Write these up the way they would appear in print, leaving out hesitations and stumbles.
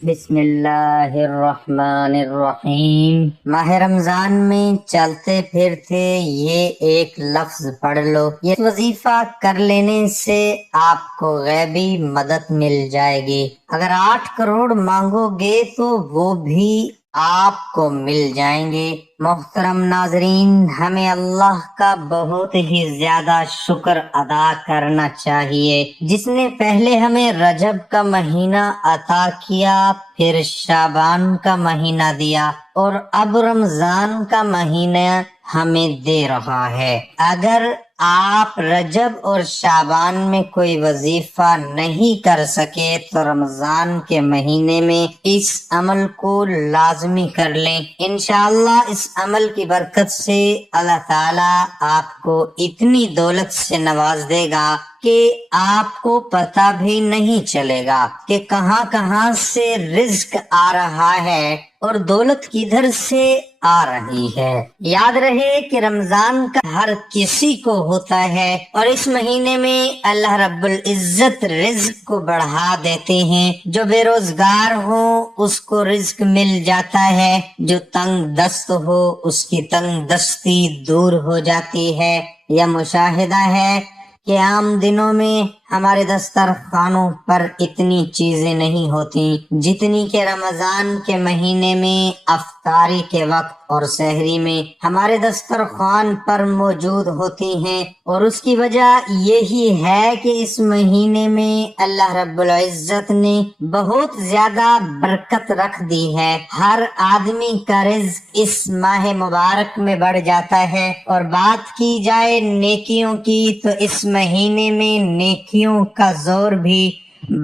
بسم اللہ الرحمن الرحیم۔ ماہ رمضان میں چلتے پھرتے یہ ایک لفظ پڑھ لو، یہ وظیفہ کر لینے سے آپ کو غیبی مدد مل جائے گی۔ اگر 8 کروڑ مانگو گے تو وہ بھی آپ کو مل جائیں گے۔ محترم ناظرین، ہمیں اللہ کا بہت ہی زیادہ شکر ادا کرنا چاہیے، جس نے پہلے ہمیں رجب کا مہینہ عطا کیا، پھر شعبان کا مہینہ دیا اور اب رمضان کا مہینہ ہمیں دے رہا ہے۔ اگر آپ رجب اور شعبان میں کوئی وظیفہ نہیں کر سکے تو رمضان کے مہینے میں اس عمل کو لازمی کر لیں۔ انشاءاللہ اس عمل کی برکت سے اللہ تعالیٰ آپ کو اتنی دولت سے نواز دے گا کہ آپ کو پتہ بھی نہیں چلے گا کہ کہاں کہاں سے رزق آ رہا ہے اور دولت کدھر سے آ رہی ہے۔ یاد رہے کہ رمضان کا ہر کسی کو ہوتا ہے اور اس مہینے میں اللہ رب العزت رزق کو بڑھا دیتے ہیں۔ جو بے روزگار ہو اس کو رزق مل جاتا ہے، جو تنگ دست ہو اس کی تنگ دستی دور ہو جاتی ہے۔ یہ مشاہدہ ہے کہ عام دنوں میں ہمارے دسترخوانوں پر اتنی چیزیں نہیں ہوتی جتنی کہ رمضان کے مہینے میں افطاری کے وقت اور سحری میں ہمارے دسترخوان پر موجود ہوتی ہیں، اور اس کی وجہ یہی ہے کہ اس مہینے میں اللہ رب العزت نے بہت زیادہ برکت رکھ دی ہے۔ ہر آدمی کا رزق اس ماہ مبارک میں بڑھ جاتا ہے، اور بات کی جائے نیکیوں کی تو اس مہینے میں نیکیوں کا زور بھی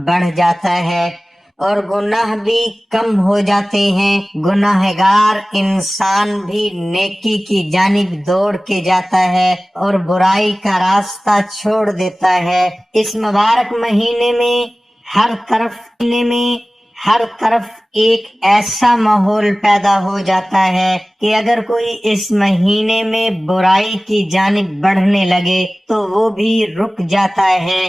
بڑھ جاتا ہے اور گناہ بھی کم ہو جاتے ہیں۔ گناہگار انسان بھی نیکی کی جانب دوڑ کے جاتا ہے اور برائی کا راستہ چھوڑ دیتا ہے۔ اس مبارک مہینے میں ہر طرف ایک ایسا ماحول پیدا ہو جاتا ہے کہ اگر کوئی اس مہینے میں برائی کی جانب بڑھنے لگے تو وہ بھی رک جاتا ہے۔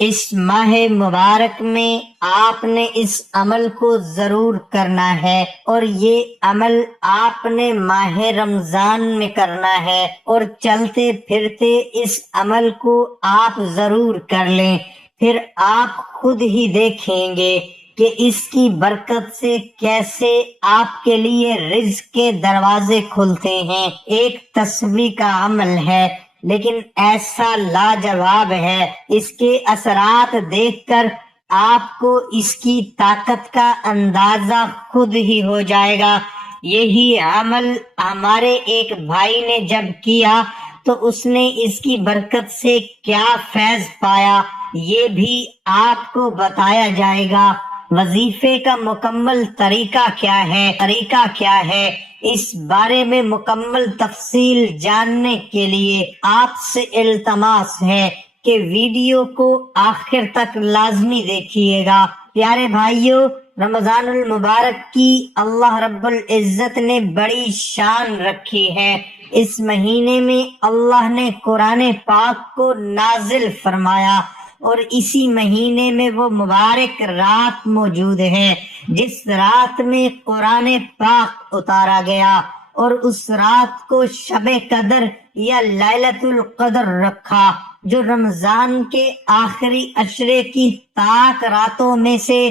اس ماہ مبارک میں آپ نے اس عمل کو ضرور کرنا ہے، اور یہ عمل آپ نے ماہ رمضان میں کرنا ہے، اور چلتے پھرتے اس عمل کو آپ ضرور کر لیں۔ پھر آپ خود ہی دیکھیں گے کہ اس کی برکت سے کیسے آپ کے لیے رزق کے دروازے کھلتے ہیں۔ ایک تسبیح کا عمل ہے لیکن ایسا لاجواب ہے، اس کے اثرات دیکھ کر آپ کو اس کی طاقت کا اندازہ خود ہی ہو جائے گا۔ یہی عمل ہمارے ایک بھائی نے جب کیا تو اس نے اس کی برکت سے کیا فیض پایا یہ بھی آپ کو بتایا جائے گا۔ وظیفے کا مکمل طریقہ کیا ہے اس بارے میں مکمل تفصیل جاننے کے لیے آپ سے التماس ہے کہ ویڈیو کو آخر تک لازمی دیکھیے گا۔ پیارے بھائیو، رمضان المبارک کی اللہ رب العزت نے بڑی شان رکھی ہے۔ اس مہینے میں اللہ نے قرآن پاک کو نازل فرمایا، اور اسی مہینے میں وہ مبارک رات موجود ہے جس رات میں قرآن پاک اتارا گیا، اور اس رات کو شب قدر یا لیلۃ القدر رکھا، جو رمضان کے آخری عشرے کی طاق راتوں میں سے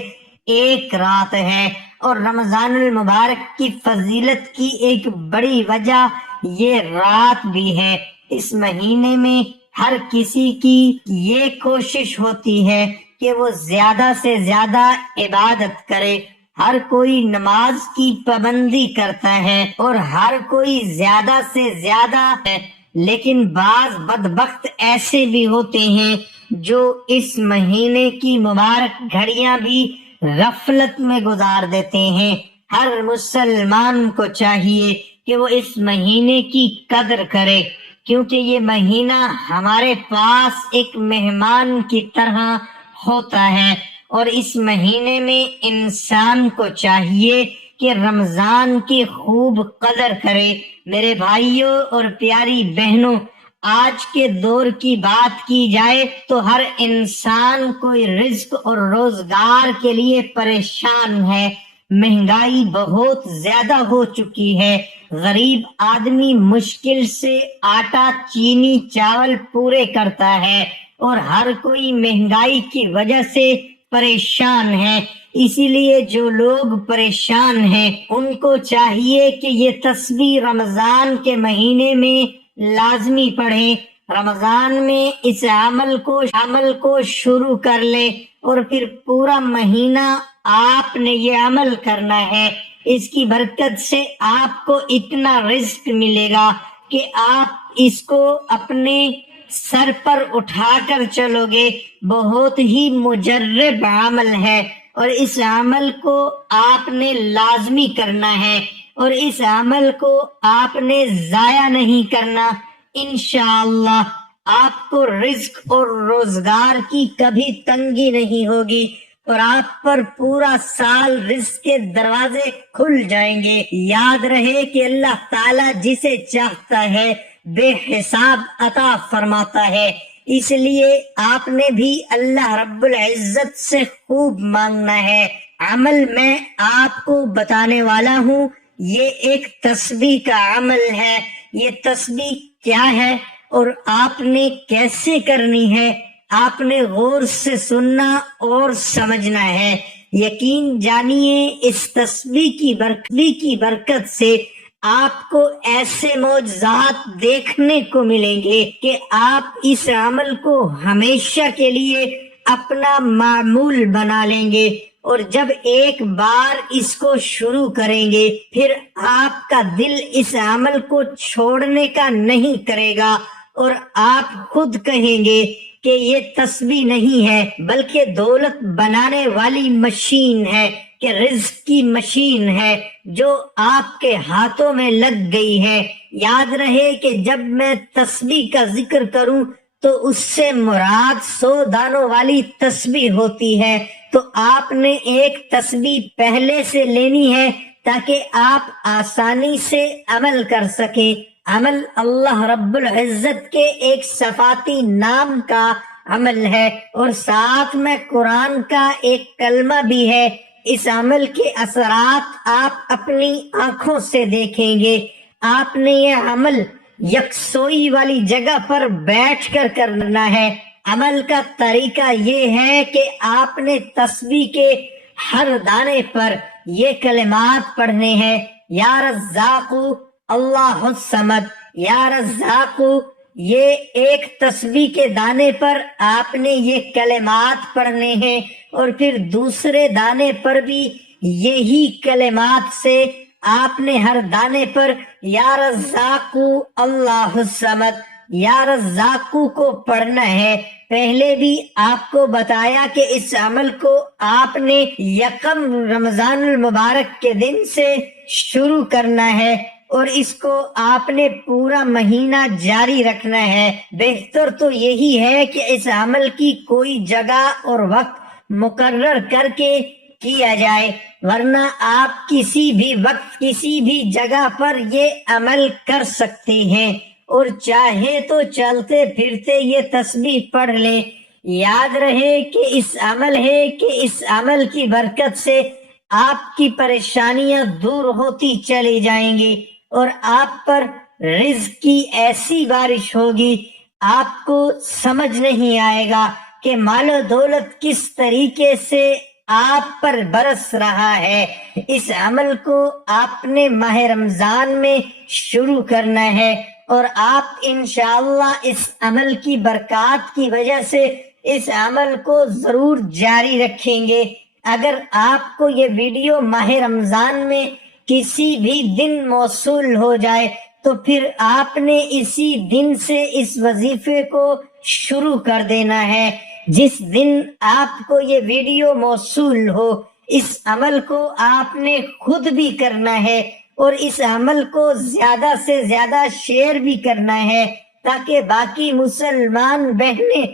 ایک رات ہے۔ اور رمضان المبارک کی فضیلت کی ایک بڑی وجہ یہ رات بھی ہے۔ اس مہینے میں ہر کسی کی یہ کوشش ہوتی ہے کہ وہ زیادہ سے زیادہ عبادت کرے۔ ہر کوئی نماز کی پابندی کرتا ہے اور ہر کوئی زیادہ سے زیادہ ہے، لیکن بعض بدبخت ایسے بھی ہوتے ہیں جو اس مہینے کی مبارک گھڑیاں بھی غفلت میں گزار دیتے ہیں۔ ہر مسلمان کو چاہیے کہ وہ اس مہینے کی قدر کرے، کیونکہ یہ مہینہ ہمارے پاس ایک مہمان کی طرح ہوتا ہے، اور اس مہینے میں انسان کو چاہیے کہ رمضان کی خوب قدر کرے۔ میرے بھائیوں اور پیاری بہنوں، آج کے دور کی بات کی جائے تو ہر انسان کوئی رزق اور روزگار کے لیے پریشان ہے۔ مہنگائی بہت زیادہ ہو چکی ہے، غریب آدمی مشکل سے آٹا چینی چاول پورے کرتا ہے، اور ہر کوئی مہنگائی کی وجہ سے پریشان ہے۔ اسی لیے جو لوگ پریشان ہیں ان کو چاہیے کہ یہ تسبیح رمضان کے مہینے میں لازمی پڑھیں، رمضان میں اس عمل کو شروع کر لے، اور پھر پورا مہینہ آپ نے یہ عمل کرنا ہے۔ اس کی برکت سے آپ کو اتنا رزق ملے گا کہ آپ اس کو اپنے سر پر اٹھا کر چلو گے۔ بہت ہی مجرب عمل ہے، اور اس عمل کو آپ نے لازمی کرنا ہے، اور اس عمل کو آپ نے ضائع نہیں کرنا۔ انشاءاللہ آپ کو رزق اور روزگار کی کبھی تنگی نہیں ہوگی، اور آپ پر پورا سال رزق کے دروازے کھل جائیں گے۔ یاد رہے کہ اللہ تعالیٰ جسے چاہتا ہے بے حساب عطا فرماتا ہے، اس لیے آپ نے بھی اللہ رب العزت سے خوب مانگنا ہے۔ عمل میں آپ کو بتانے والا ہوں، یہ ایک تسبیح کا عمل ہے۔ یہ تسبیح کیا ہے اور آپ نے کیسے کرنی ہے، آپ نے غور سے سننا اور سمجھنا ہے۔ یقین جانیے اس تسبیح کی برکت سے آپ کو ایسے معجزات دیکھنے کو ملیں گے کہ آپ اس عمل کو ہمیشہ کے لیے اپنا معمول بنا لیں گے، اور جب ایک بار اس کو شروع کریں گے پھر آپ کا دل اس عمل کو چھوڑنے کا نہیں کرے گا، اور آپ خود کہیں گے کہ یہ تسبیح نہیں ہے بلکہ دولت بنانے والی مشین ہے، کہ رزق کی مشین ہے جو آپ کے ہاتھوں میں لگ گئی ہے۔ یاد رہے کہ جب میں تسبیح کا ذکر کروں تو اس سے مراد 100 دانوں والی تسبیح ہوتی ہے، تو آپ نے ایک تسبیح پہلے سے لینی ہے تاکہ آپ آسانی سے عمل کر سکیں۔ عمل اللہ رب العزت کے ایک صفاتی نام کا عمل ہے، اور ساتھ میں قرآن کا ایک کلمہ بھی ہے۔ اس عمل کے اثرات آپ اپنی آنکھوں سے دیکھیں گے۔ آپ نے یہ عمل یکسوئی والی جگہ پر بیٹھ کر کرنا ہے۔ عمل کا طریقہ یہ ہے کہ آپ نے تسبیح کے ہر دانے پر یہ کلمات پڑھنے ہیں: یا رزاق اللہ الصمد، یا رزاق۔ یہ ایک تسبیح کے دانے پر آپ نے یہ کلمات پڑھنے ہیں، اور پھر دوسرے دانے پر بھی یہی کلمات سے آپ نے ہر دانے پر یا رزاق اللہ الصمد، یا رزاق کو پڑھنا ہے۔ پہلے بھی آپ کو بتایا کہ اس عمل کو آپ نے یکم رمضان المبارک کے دن سے شروع کرنا ہے، اور اس کو آپ نے پورا مہینہ جاری رکھنا ہے۔ بہتر تو یہی ہے کہ اس عمل کی کوئی جگہ اور وقت مقرر کر کے کیا جائے، ورنہ آپ کسی بھی وقت کسی بھی جگہ پر یہ عمل کر سکتے ہیں، اور چاہے تو چلتے پھرتے یہ تسبیح پڑھ لیں۔ یاد رہے کہ اس عمل کی برکت سے آپ کی پریشانیاں دور ہوتی چلی جائیں گی، اور آپ پر رزق کی ایسی بارش ہوگی آپ کو سمجھ نہیں آئے گا کہ مال و دولت کس طریقے سے آپ پر برس رہا ہے۔ اس عمل کو آپ نے ماہ رمضان میں شروع کرنا ہے، اور آپ انشاءاللہ اس عمل کی برکات کی وجہ سے اس عمل کو ضرور جاری رکھیں گے۔ اگر آپ کو یہ ویڈیو ماہ رمضان میں کسی بھی دن موصول ہو جائے تو پھر آپ نے اسی دن سے اس وظیفے کو شروع کر دینا ہے۔ جس دن آپ کو یہ ویڈیو موصول ہو، اس عمل کو آپ نے خود بھی کرنا ہے، اور اس عمل کو زیادہ سے زیادہ شیئر بھی کرنا ہے، تاکہ باقی مسلمان بہنیں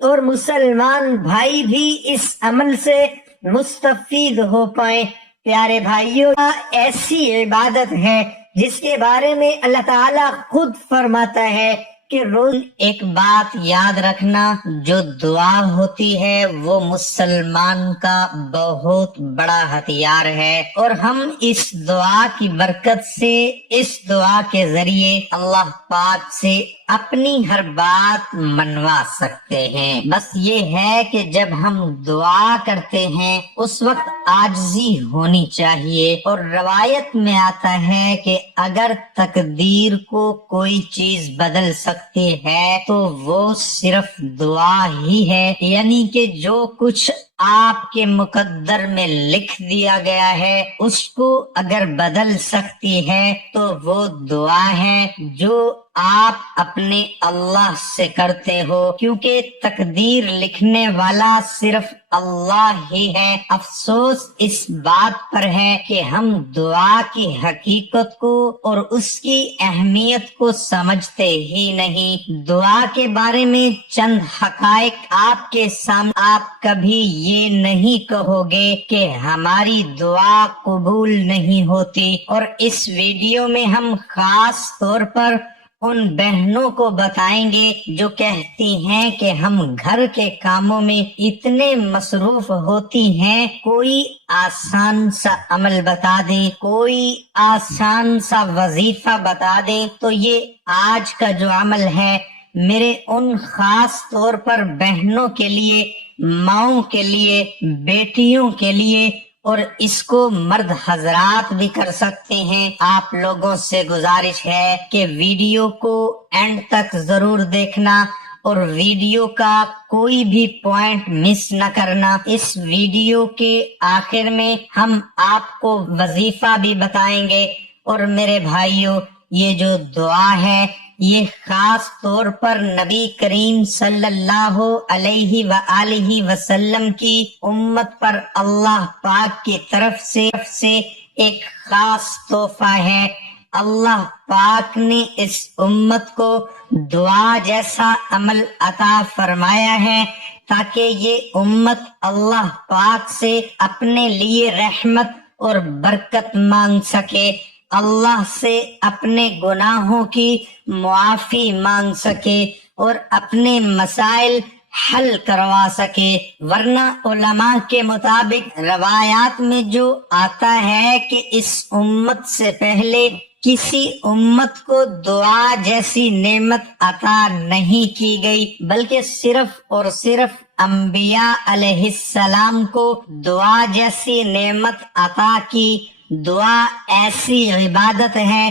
اور مسلمان بھائی بھی اس عمل سے مستفید ہو پائیں۔ پیارے بھائیوں، ایسی عبادت ہے جس کے بارے میں اللہ تعالیٰ خود فرماتا ہے کہ روز ایک بات یاد رکھنا، جو دعا ہوتی ہے وہ مسلمان کا بہت بڑا ہتھیار ہے، اور ہم اس دعا کی برکت سے، اس دعا کے ذریعے اللہ پاک سے اپنی ہر بات منوا سکتے ہیں۔ بس یہ ہے کہ جب ہم دعا کرتے ہیں اس وقت عاجزی ہونی چاہیے، اور روایت میں آتا ہے کہ اگر تقدیر کو کوئی چیز بدل سکتی ہے تو وہ صرف دعا ہی ہے، یعنی کہ جو کچھ آپ کے مقدر میں لکھ دیا گیا ہے اس کو اگر بدل سکتی ہے تو وہ دعا ہے جو آپ اپنے اللہ سے کرتے ہو، کیونکہ تقدیر لکھنے والا صرف اللہ ہی ہے۔ افسوس اس بات پر ہے کہ ہم دعا کی حقیقت کو اور اس کی اہمیت کو سمجھتے ہی نہیں۔ دعا کے بارے میں چند حقائق آپ کے سامنے، آپ کبھی یہ نہیں کہو گے کہ ہماری دعا قبول نہیں ہوتی، اور اس ویڈیو میں ہم خاص طور پر ان بہنوں کو بتائیں گے جو کہتی ہیں کہ ہم گھر کے کاموں میں اتنے مصروف ہوتی ہیں، کوئی آسان سا عمل بتا دیں، کوئی آسان سا وظیفہ بتا دیں تو یہ آج کا جو عمل ہے میرے ان خاص طور پر بہنوں کے لیے، ماؤں کے لیے، بیٹیوں کے لیے، اور اس کو مرد حضرات بھی کر سکتے ہیں۔ آپ لوگوں سے گزارش ہے کہ ویڈیو کو اینڈ تک ضرور دیکھنا اور ویڈیو کا کوئی بھی پوائنٹ مس نہ کرنا۔ اس ویڈیو کے آخر میں ہم آپ کو وظیفہ بھی بتائیں گے، اور میرے بھائیوں یہ جو دعا ہے یہ خاص طور پر نبی کریم صلی اللہ علیہ وآلہ وسلم کی امت پر اللہ پاک کی طرف سے ایک خاص تحفہ ہے۔ اللہ پاک نے اس امت کو دعا جیسا عمل عطا فرمایا ہے تاکہ یہ امت اللہ پاک سے اپنے لیے رحمت اور برکت مانگ سکے، اللہ سے اپنے گناہوں کی معافی مانگ سکے اور اپنے مسائل حل کروا سکے۔ ورنہ علماء کے مطابق روایات میں جو آتا ہے کہ اس امت سے پہلے کسی امت کو دعا جیسی نعمت عطا نہیں کی گئی، بلکہ صرف اور صرف انبیاء علیہ السلام کو دعا جیسی نعمت عطا کی۔ دعا ایسی عبادت ہے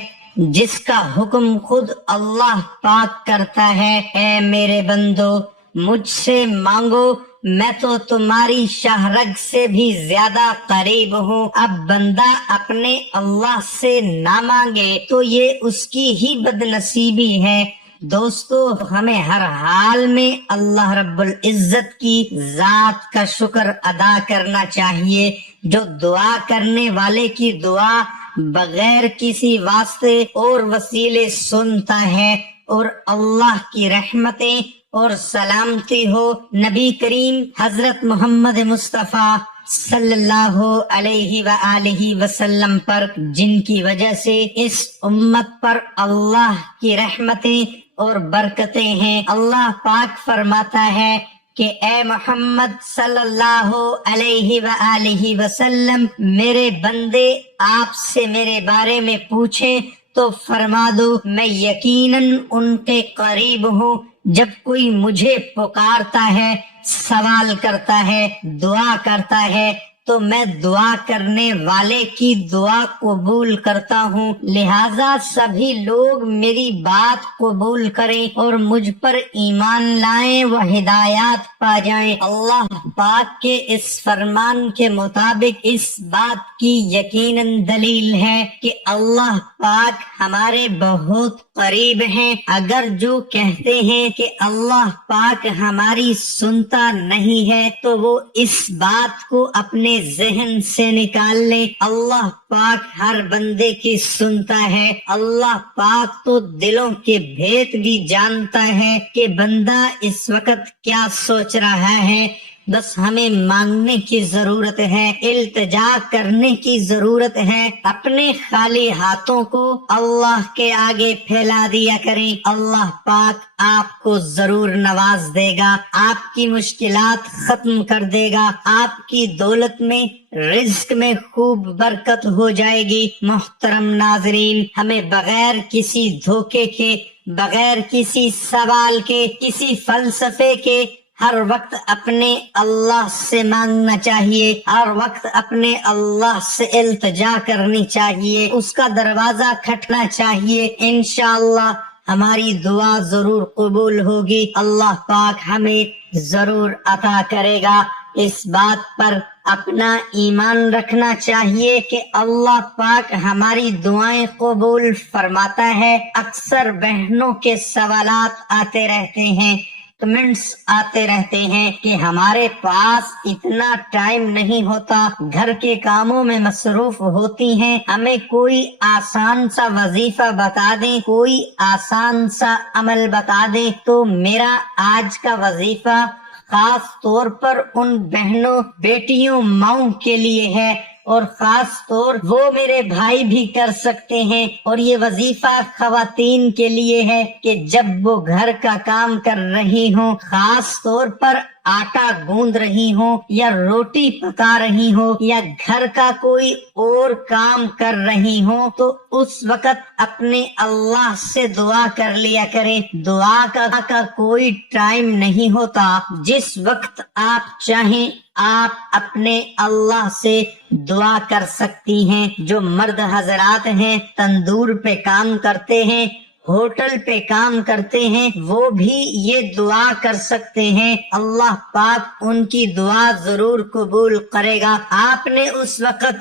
جس کا حکم خود اللہ پاک کرتا ہے۔ اے میرے بندو مجھ سے مانگو، میں تو تمہاری شاہ رگ سے بھی زیادہ قریب ہوں۔ اب بندہ اپنے اللہ سے نہ مانگے تو یہ اس کی ہی بد نصیبی ہے۔ دوستو ہمیں ہر حال میں اللہ رب العزت کی ذات کا شکر ادا کرنا چاہیے، جو دعا کرنے والے کی دعا بغیر کسی واسطے اور وسیلے سنتا ہے، اور اللہ کی رحمتیں اور سلامتی ہو نبی کریم حضرت محمد مصطفیٰ صلی اللہ علیہ وآلہ وسلم پر، جن کی وجہ سے اس امت پر اللہ کی رحمتیں اور برکتیں ہیں۔ اللہ پاک فرماتا ہے کہ اے محمد صلی اللہ علیہ وآلہ وسلم، میرے بندے آپ سے میرے بارے میں پوچھیں تو فرما دو میں یقیناً ان کے قریب ہوں، جب کوئی مجھے پکارتا ہے، سوال کرتا ہے، دعا کرتا ہے تو میں دعا کرنے والے کی دعا قبول کرتا ہوں۔ لہٰذا سبھی لوگ میری بات قبول کریں اور مجھ پر ایمان لائیں و ہدایات پا جائیں۔ اللہ پاک کے اس فرمان کے مطابق اس بات کی یقیناً دلیل ہے کہ اللہ پاک ہمارے بہت قریب ہیں۔ اگر جو کہتے ہیں کہ اللہ پاک ہماری سنتا نہیں ہے تو وہ اس بات کو اپنے ذہن سے نکال لیں۔ اللہ پاک ہر بندے کی سنتا ہے۔ اللہ پاک تو دلوں کے بھید بھی جانتا ہے کہ بندہ اس وقت کیا سوچ رہا ہے۔ بس ہمیں مانگنے کی ضرورت ہے، التجا کرنے کی ضرورت ہے، اپنے خالی ہاتھوں کو اللہ کے آگے پھیلا دیا کریں، اللہ پاک آپ کو ضرور نواز دے گا، آپ کی مشکلات ختم کر دے گا، آپ کی دولت میں رزق میں خوب برکت ہو جائے گی۔ محترم ناظرین، ہمیں بغیر کسی دھوکے کے، بغیر کسی سوال کے، کسی فلسفے کے ہر وقت اپنے اللہ سے مانگنا چاہیے، ہر وقت اپنے اللہ سے التجا کرنی چاہیے، اس کا دروازہ کھٹنا چاہیے۔ انشاءاللہ ہماری دعا ضرور قبول ہوگی، اللہ پاک ہمیں ضرور عطا کرے گا۔ اس بات پر اپنا ایمان رکھنا چاہیے کہ اللہ پاک ہماری دعائیں قبول فرماتا ہے۔ اکثر بہنوں کے سوالات آتے رہتے ہیں، کمنٹس آتے رہتے ہیں کہ ہمارے پاس اتنا ٹائم نہیں ہوتا، گھر کے کاموں میں مصروف ہوتی ہیں، ہمیں کوئی آسان سا وظیفہ بتا دیں، کوئی آسان سا عمل بتا دیں۔ تو میرا آج کا وظیفہ خاص طور پر ان بہنوں، بیٹیوں، ماؤں کے لیے ہے، اور خاص طور وہ میرے بھائی بھی کر سکتے ہیں، اور یہ وظیفہ خواتین کے لیے ہے کہ جب وہ گھر کا کام کر رہی ہوں، خاص طور پر آٹا گوندھ رہی ہوں یا روٹی پکا رہی ہوں یا گھر کا کوئی اور کام کر رہی ہوں، تو اس وقت اپنے اللہ سے دعا کر لیا کریں۔ دعا کا کوئی ٹائم نہیں ہوتا، جس وقت آپ چاہیں آپ اپنے اللہ سے دعا کر سکتی ہیں۔ جو مرد حضرات ہیں، تندور پہ کام کرتے ہیں، ہوٹل پہ کام کرتے ہیں، وہ بھی یہ دعا کر سکتے ہیں، اللہ پاک ان کی دعا ضرور قبول کرے گا۔ آپ نے اس وقت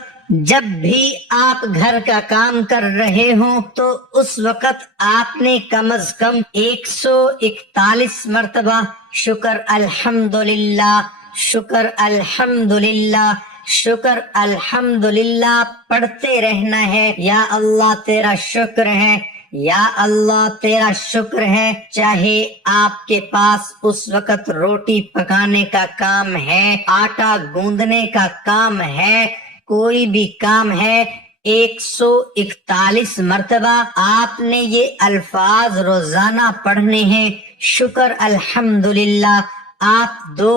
جب بھی آپ گھر کا کام کر رہے ہوں تو اس وقت آپ نے کم از کم 141 مرتبہ شکر الحمدللہ، شکر الحمدللہ، شکر الحمدللہ پڑھتے رہنا ہے۔ یا اللہ تیرا شکر ہے، یا اللہ تیرا شکر ہے۔ چاہے آپ کے پاس اس وقت روٹی پکانے کا کام ہے، آٹا گوندنے کا کام ہے، کوئی بھی کام ہے، 141 مرتبہ آپ نے یہ الفاظ روزانہ پڑھنے ہیں۔ شکر الحمدللہ۔ آپ 2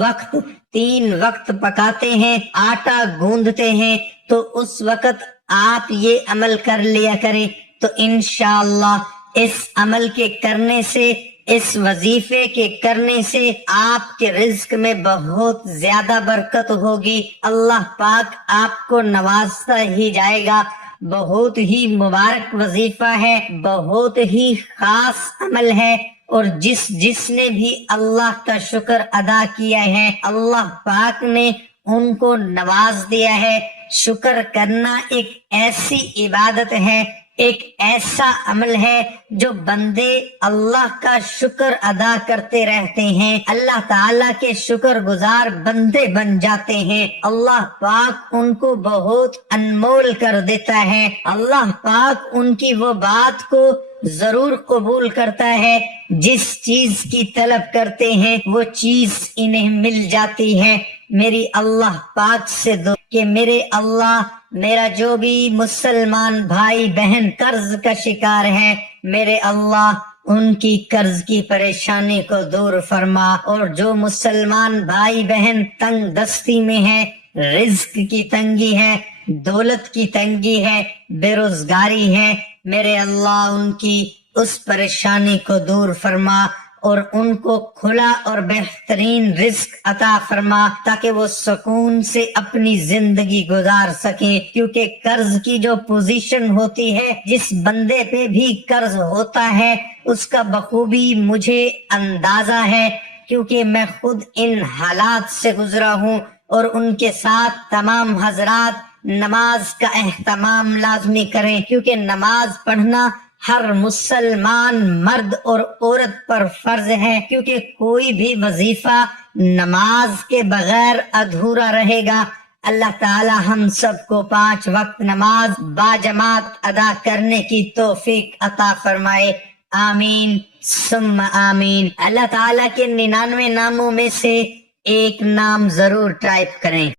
وقت 3 وقت پکاتے ہیں، آٹا گوندتے ہیں، تو اس وقت آپ یہ عمل کر لیا کریں، تو انشاءاللہ اس عمل کے کرنے سے، اس وظیفے کے کرنے سے آپ کے رزق میں بہت زیادہ برکت ہوگی، اللہ پاک آپ کو نوازتا ہی جائے گا۔ بہت ہی مبارک وظیفہ ہے، بہت ہی خاص عمل ہے، اور جس نے بھی اللہ کا شکر ادا کیا ہے، اللہ پاک نے ان کو نواز دیا ہے۔ شکر کرنا ایک ایسی عبادت ہے، ایک ایسا عمل ہے جو بندے اللہ کا شکر ادا کرتے رہتے ہیں، اللہ تعالیٰ کے شکر گزار بندے بن جاتے ہیں، اللہ پاک ان کو بہت انمول کر دیتا ہے، اللہ پاک ان کی وہ بات کو ضرور قبول کرتا ہے، جس چیز کی طلب کرتے ہیں وہ چیز انہیں مل جاتی ہے۔ میری اللہ پاک سے دعا کہ میرے اللہ، میرا جو بھی مسلمان بھائی بہن قرض کا شکار ہے، میرے اللہ ان کی قرض کی پریشانی کو دور فرما، اور جو مسلمان بھائی بہن تنگ دستی میں ہیں، رزق کی تنگی ہے، دولت کی تنگی ہے، بے روزگاری ہے، میرے اللہ ان کی اس پریشانی کو دور فرما اور ان کو کھلا اور بہترین رزق عطا فرما، تاکہ وہ سکون سے اپنی زندگی گزار سکیں۔ کیونکہ قرض کی جو پوزیشن ہوتی ہے، جس بندے پہ بھی قرض ہوتا ہے، اس کا بخوبی مجھے اندازہ ہے، کیونکہ میں خود ان حالات سے گزرا ہوں، اور ان کے ساتھ تمام حضرات نماز کا اہتمام لازمی کریں، کیونکہ نماز پڑھنا ہر مسلمان مرد اور عورت پر فرض ہے، کیونکہ کوئی بھی وظیفہ نماز کے بغیر ادھورا رہے گا۔ اللہ تعالی ہم سب کو 5 وقت نماز باجماعت ادا کرنے کی توفیق عطا فرمائے، آمین ثم آمین۔ اللہ تعالیٰ کے 99 ناموں میں سے ایک نام ضرور ٹائپ کریں۔